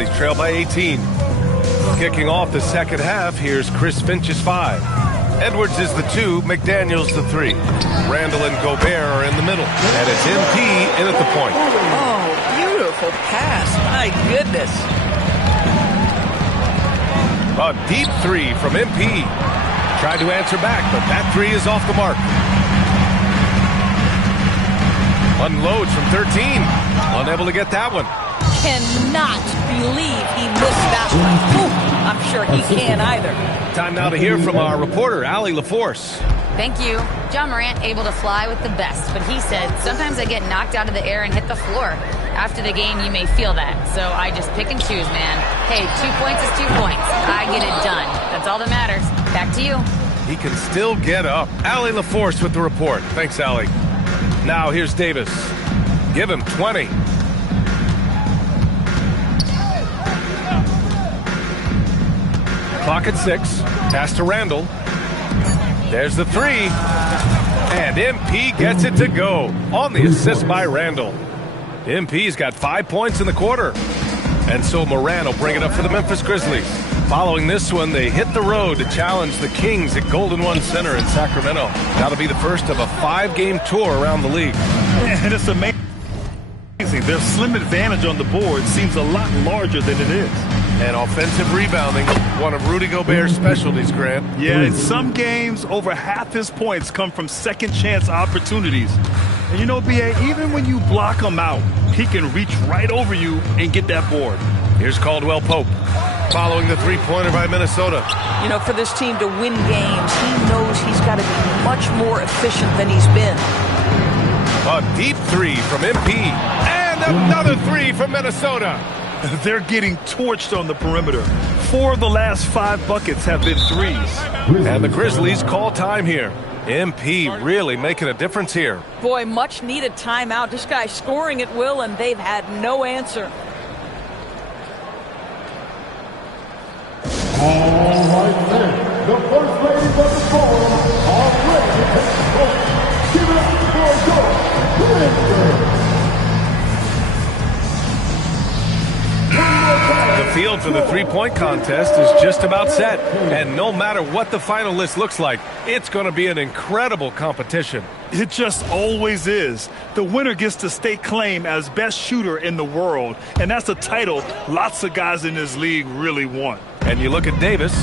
Grizzlies trail by 18. Kicking off the second half, here's Chris Finch's 5. Edwards is the 2, McDaniels the 3. Randall and Gobert are in the middle. And it's MP in at the point. Oh, beautiful pass. My goodness. A deep 3 from MP. Tried to answer back, but that 3 is off the mark. Unloads from 13. Unable to get that one. Cannot believe he missed that one. Ooh, I'm sure he can't either. Time now to hear from our reporter, Allie LaForce. Thank you. John Morant able to fly with the best, but he said, sometimes I get knocked out of the air and hit the floor. After the game, you may feel that, so I just pick and choose, man. Hey, 2 points is 2 points. I get it done. That's all that matters. Back to you. He can still get up. Allie LaForce with the report. Thanks, Allie. Now here's Davis. Give him 20. Clock at 6. Pass to Randall. There's the 3. And MP gets it to go on the assist by Randall. MP's got 5 points in the quarter. And so Morant will bring it up for the Memphis Grizzlies. Following this one, they hit the road to challenge the Kings at Golden One Center in Sacramento. That'll be the first of a 5-game tour around the league. And it's amazing. Their slim advantage on the board seems a lot larger than it is. And offensive rebounding, one of Rudy Gobert's specialties, Grant. Yeah, in some games, over half his points come from second-chance opportunities. And you know, B.A., even when you block him out, he can reach right over you and get that board. Here's Caldwell Pope, following the three-pointer by Minnesota. You know, for this team to win games, he knows he's got to be much more efficient than he's been. A deep 3 from MP, and another 3 from Minnesota. They're getting torched on the perimeter. 4 of the last 5 buckets have been threes. And the Grizzlies call time here. MP really making a difference here. Boy, much needed timeout. This guy's scoring at will, and they've had no answer. All right, then. The first ladies of the forum are ready to take the floor. Give it up for your Grizzlies. The field for the three-point contest is just about set. And no matter what the final list looks like, it's going to be an incredible competition. It just always is. The winner gets to stake claim as best shooter in the world. And that's a title lots of guys in this league really want. And you look at Davis,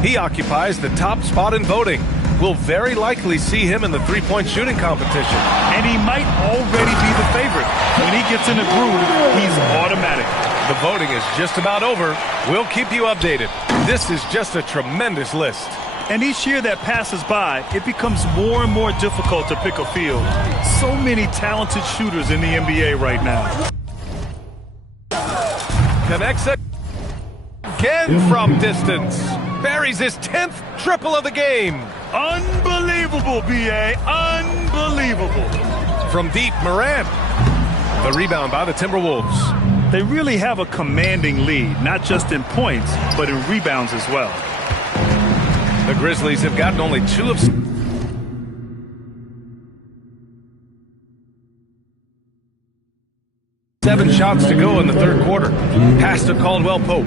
he occupies the top spot in voting. We'll very likely see him in the three-point shooting competition. And he might already be the favorite. When he gets in a groove, he's automatic. The voting is just about over. We'll keep you updated. This is just a tremendous list. And each year that passes by, it becomes more and more difficult to pick a field. So many talented shooters in the NBA right now. Connects again from distance. Buries his 10th triple of the game. Unbelievable, B.A. Unbelievable. From deep, Morant. The rebound by the Timberwolves. They really have a commanding lead, not just in points, but in rebounds as well. The Grizzlies have gotten only 2 of 7 shots to go in the third quarter. Pass to Caldwell Pope.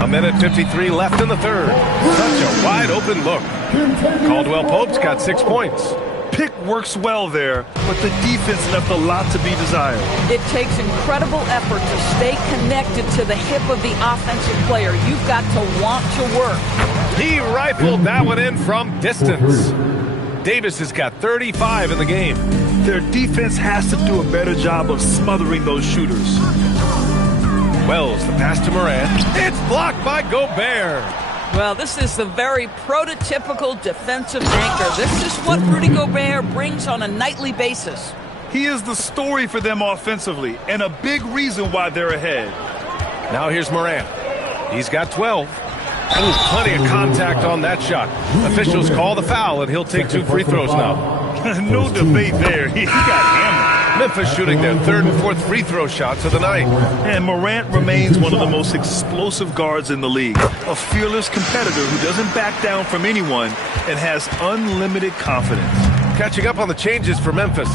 A minute 53 left in the third. Such a wide open look. Caldwell Pope's got 6 points. Pick works well there, but the defense left a lot to be desired. It takes incredible effort to stay connected to the hip of the offensive player. You've got to want to work. He rifled that one in from distance. Davis has got 35 in the game. Their defense has to do a better job of smothering those shooters. Wells, the pass to Morant. It's blocked by Gobert. Well, this is the very prototypical defensive anchor. This is what Rudy Gobert brings on a nightly basis. He is the story for them offensively, and a big reason why they're ahead. Now here's Morant. He's got 12. Ooh, plenty of contact on that shot. Officials call the foul, and he'll take 2 free throws now. No debate there. He got hammered. Memphis shooting their 3rd and 4th free throw shots of the night. And Morant remains one of the most explosive guards in the league. A fearless competitor who doesn't back down from anyone and has unlimited confidence. Catching up on the changes for Memphis.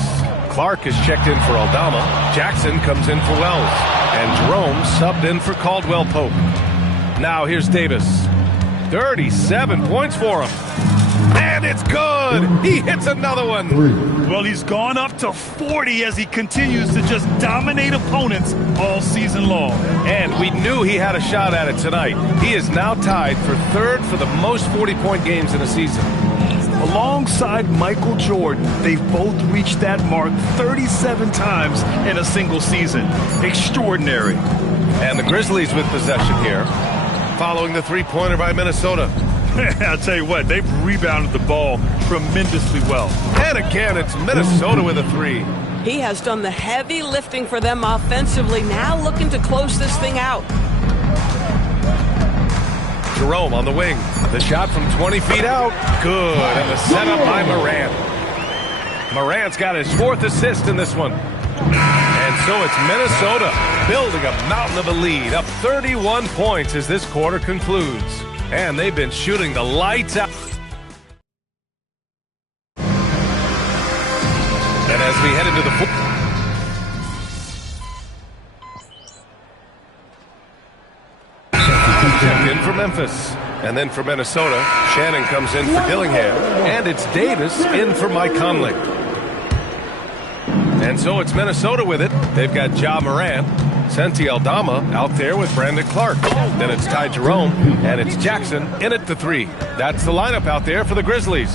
Clark is checked in for Aldama. Jackson comes in for Wells. And Jerome subbed in for Caldwell Pope. Now here's Davis. 37 points for him. And it's good! He hits another one! Well, he's gone up to 40 as he continues to just dominate opponents all season long. And we knew he had a shot at it tonight. He is now tied for third for the most 40-point games in a season. Alongside Michael Jordan, they've both reached that mark 37 times in a single season. Extraordinary. And the Grizzlies with possession here, following the three-pointer by Minnesota. I'll tell you what, they've rebounded the ball tremendously well. And again, it's Minnesota with a three. He has done the heavy lifting for them offensively, now looking to close this thing out. Jerome on the wing. The shot from 20 feet out. Good. And the setup by Morant. Morant's got his fourth assist in this one. And so it's Minnesota building a mountain of a lead, up 31 points as this quarter concludes. And they've been shooting the lights out. And as we head into the fourth. Checked in for Memphis. And then for Minnesota, Shannon comes in for Dillingham. And it's Davis in for Mike Conley. And so it's Minnesota with it. They've got Ja Morant. Santi Aldama out there with Brandon Clark. Then it's Ty Jerome, and it's Jackson in at the three. That's the lineup out there for the Grizzlies.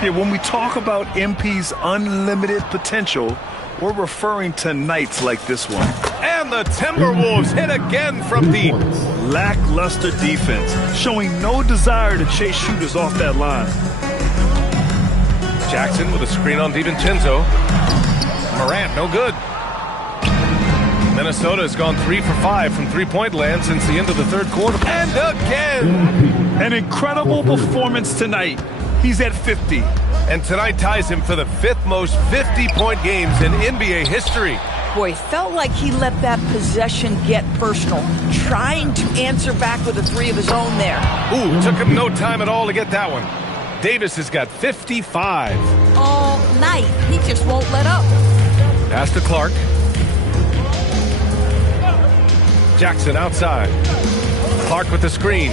Yeah, when we talk about MP's unlimited potential, we're referring to nights like this one. And the Timberwolves hit again from deep. Lackluster defense, showing no desire to chase shooters off that line. Jackson with a screen on DiVincenzo. Morant, no good. Minnesota has gone 3 for 5 from three-point land since the end of the third quarter. And again! An incredible performance tonight. He's at 50. And tonight ties him for the fifth most 50-point games in NBA history. Boy, felt like he let that possession get personal, trying to answer back with a three of his own there. Ooh, took him no time at all to get that one. Davis has got 55. All night. He just won't let up. Pass to Clark. Jackson outside. Clark with the screen.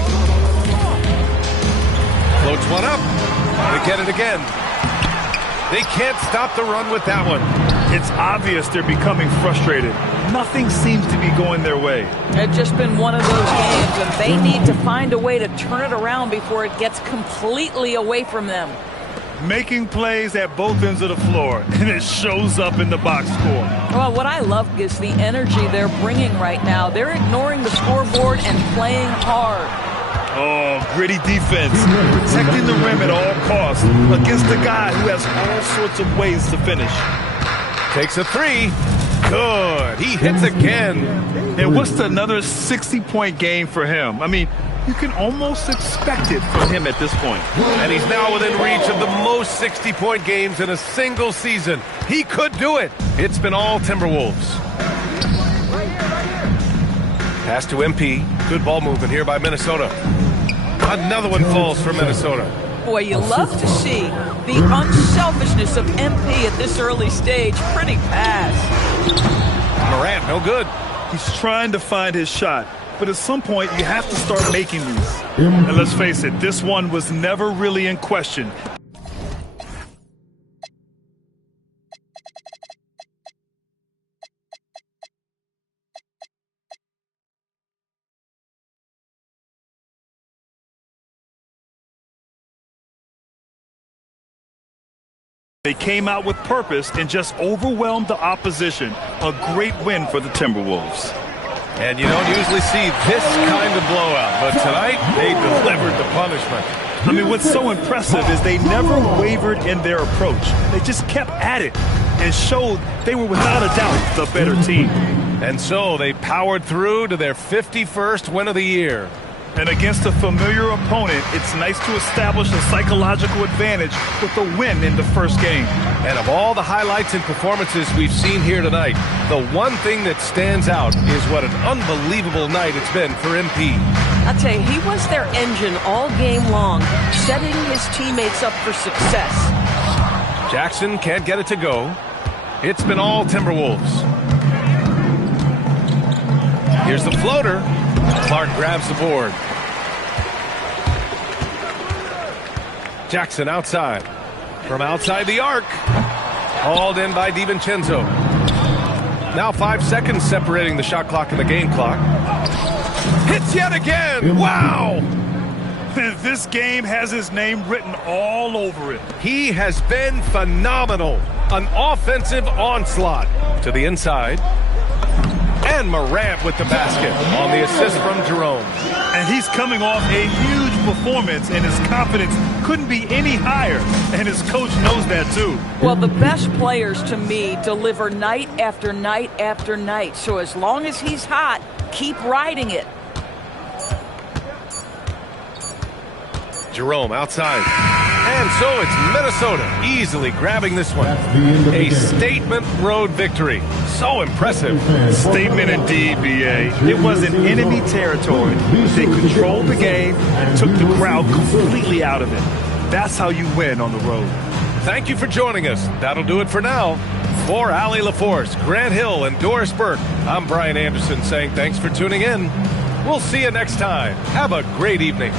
Floats one up. They get it again. They can't stop the run with that one. It's obvious they're becoming frustrated. Nothing seems to be going their way. It's just been one of those games, and they need to find a way to turn it around before it gets completely away from them. Making plays at both ends of the floor, and it shows up in the box score. Well, what I love is the energy they're bringing right now. They're ignoring the scoreboard and playing hard. Oh, gritty defense, protecting the rim at all costs against a guy who has all sorts of ways to finish. Takes a three. Good. He hits again. And what's another 60-point game for him? I mean, you can almost expect it from him at this point. And he's now within reach of the most 60-point games in a single season. He could do it. It's been all Timberwolves. Pass to MP. Good ball movement here by Minnesota. Another one falls for Minnesota. Boy, you love to see the unselfishness of MP at this early stage. Pretty pass. Morant, no good. He's trying to find his shot, but at some point you have to start making these. And let's face it, this one was never really in question. They came out with purpose and just overwhelmed the opposition. A great win for the Timberwolves. And you don't usually see this kind of blowout, but tonight they delivered the punishment. I mean, what's so impressive is they never wavered in their approach. They just kept at it and showed they were without a doubt the better team. And so they powered through to their 51st win of the year. And against a familiar opponent, it's nice to establish a psychological advantage with a win in the first game. And of all the highlights and performances we've seen here tonight, the one thing that stands out is what an unbelievable night it's been for MP. I'll tell you, he was their engine all game long, setting his teammates up for success. Jackson can't get it to go. It's been all Timberwolves. Here's the floater. Clark grabs the board. Jackson outside. From outside the arc. Hauled in by DiVincenzo. Now 5 seconds separating the shot clock and the game clock. Hits yet again. Wow. This game has his name written all over it. He has been phenomenal. An offensive onslaught to the inside. And Morant with the basket on the assist from Jerome. And he's coming off a huge performance, and his confidence couldn't be any higher. And his coach knows that too. Well, the best players to me deliver night after night after night. So as long as he's hot, keep riding it. Jerome outside. And so it's Minnesota easily grabbing this one. A statement road victory. So impressive. Statement indeed, B.A. It was in enemy territory. They controlled the game and took the crowd completely out of it. That's how you win on the road. Thank you for joining us. That'll do it for now. For Allie LaForce, Grant Hill, and Doris Burke, I'm Brian Anderson saying thanks for tuning in. We'll see you next time. Have a great evening.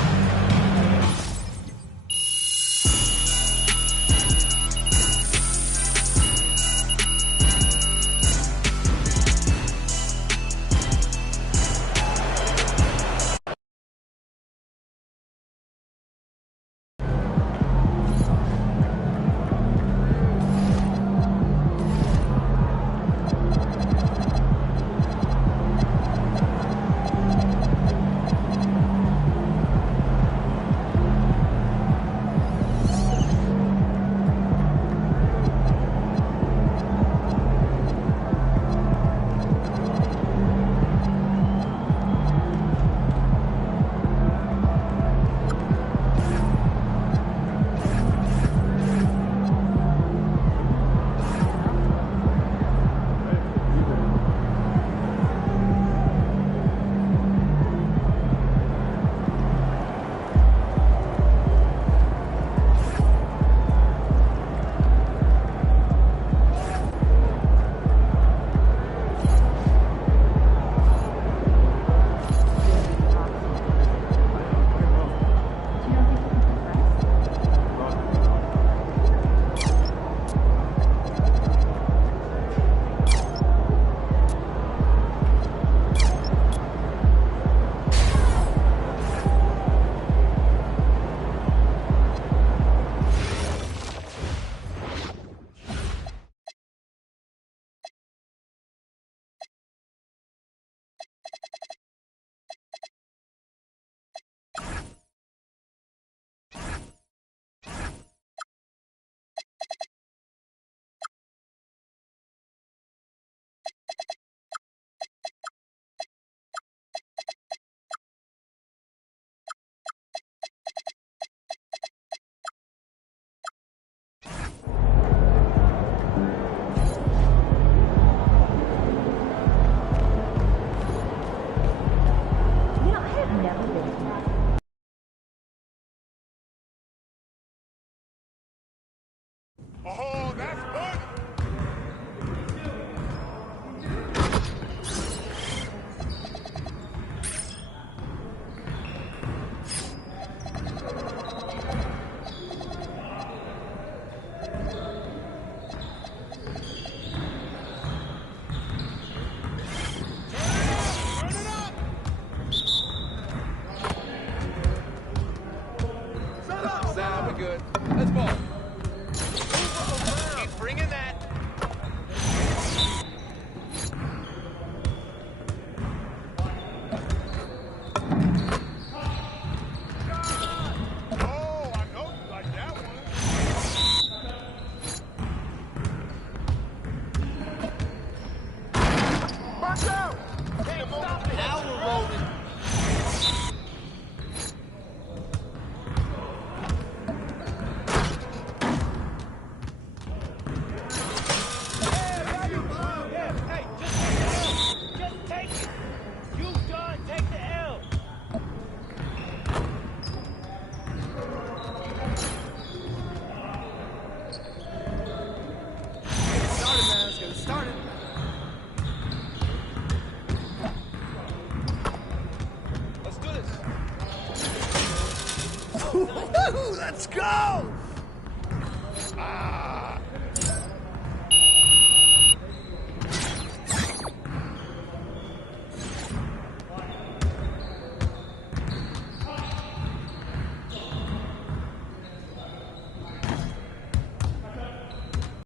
Let's go!